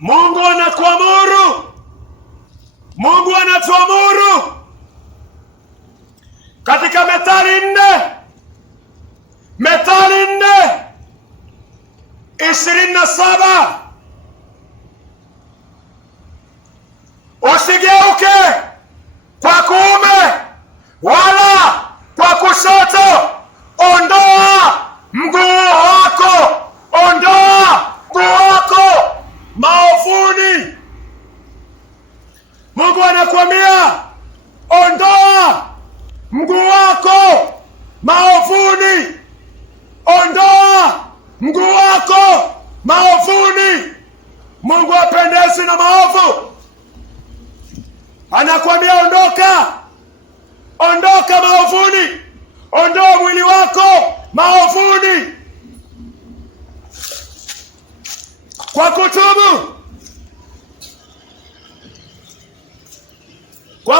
Mungu anakuamuru, Mungu anatuamuru katika Methali 4:27, usigeuke kwa kuume wala kwa kushoto, ondoa mguu wako maovuni. Mungu anakuambia ondoa mguu wako maovuni, ondoa mguu wako maovuni. Mungu hapendezi na maovu. Anakuambia ondoka maovuni, ondoa mwili wako maovuni kwa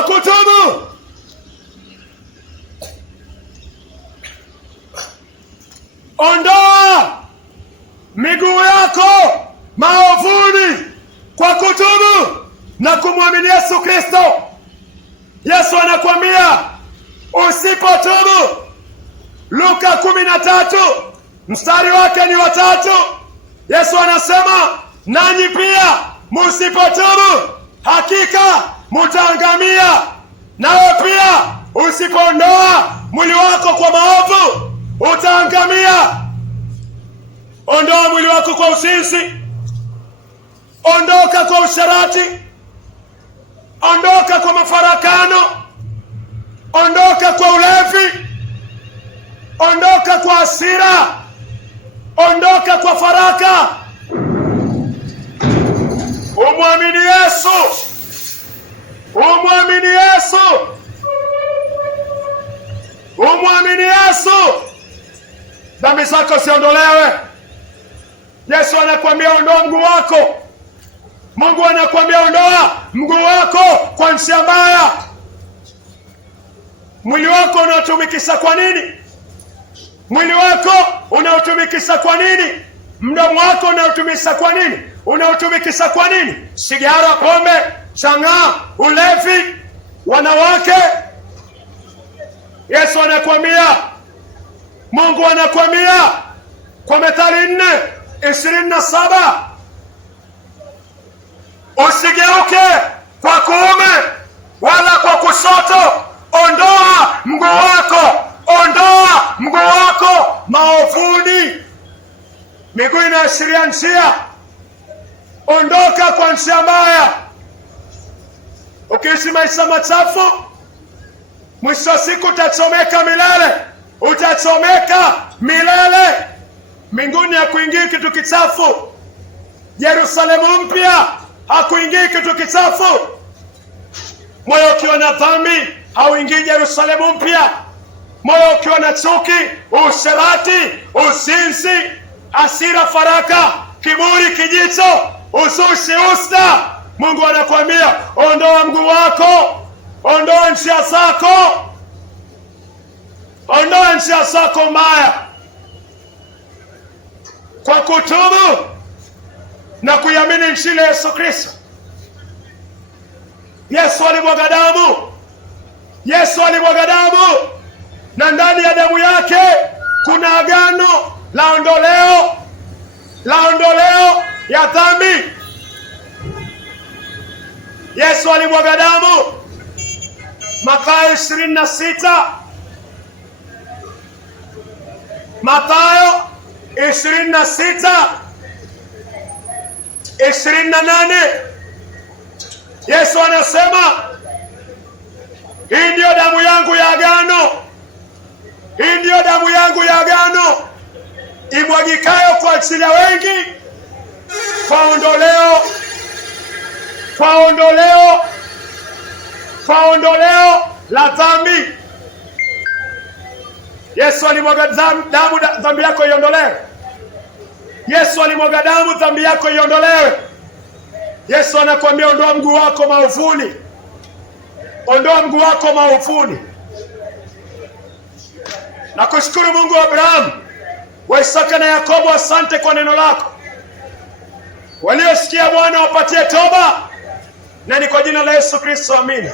kutubu, ondoa miguu yako maovuni kwa kutubu na kumwamini Yesu Kristo. Yesu anakuambia usipotubu, Luka 13 mstari wake ni 3. Yesu anasema nanyi pia msipotubu hakika mtaangamia. Nawe pia usipoondoa mwili wako kwa maovu utaangamia. Ondoa mwili wako kwa uzinzi, ondoka kwa usharati, ondoka kwa mafarakano, ondoka kwa ulevi, ondoka kwa hasira, ondoka kwa faraka. Umwamini Yesu, umwamini Yesu, umwamini Yesu, dhambi zako siondolewe. Yesu anakuambia ondoa mguu wako. Mungu anakuambia ondoa mguu wako kwa njia mbaya. Mwili wako unaotumikisha kwa nini? Mwili wako unaotumikisha kwa nini? Mdomo wako unaotumikisha kwa nini? Unaotumikisha kwa nini? Sigara, pombe, chang'aa, ulevi, wanawake. Yesu anakuambia, Mungu anakuambia kwa Methali 4:27, usigeuke kwa kuume wala kwa kushoto, ondoa mguu wako maovuni. Miguu inaashiria njia. Ondoka kwa njia mbaya. Ukiishi maisha machafu, mwisho siku utachomeka milele. Mbinguni hakuingii kitu kichafu. Yerusalemu mpya hakuingii kitu kichafu. Moyo ukiwa na dhambi hauingii Yerusalemu mpya. Moyo ukiwa na chuki, usherati, uzinzi, hasira, faraka, kiburi, kijicho, uzushi, usta, Mungu anakuambia ondoa mguu wako, ondoa njia zako mbaya kwa kutubu na kuiamini Injili ya Yesu Kristo. Yesu alimwaga damu, na ndani ya damu yake kuna agano la ondoleo ya dhambi. Yesu alimwaga damu. Mathayo 26, Mathayo 26:28, Yesu anasema hii ndio damu yangu ya agano, hii ndio damu yangu ya agano imwagikayo kwa ajili ya wengi kwa ondoleo la dhambi. Yesu alimwaga damu, dhambi yako iondolewe. Yesu alimwaga damu, dhambi yako iondolewe. Yesu anakuambia ondoa mguu wako maovuni, ondoa mguu wako maovuni. Nakushukuru Mungu wa Abrahamu, wa Isaka na Yakobo, asante kwa neno lako. Waliosikia wanaonisikia Bwana wapatie toba, na ni kwa jina la Yesu Kristo, amina.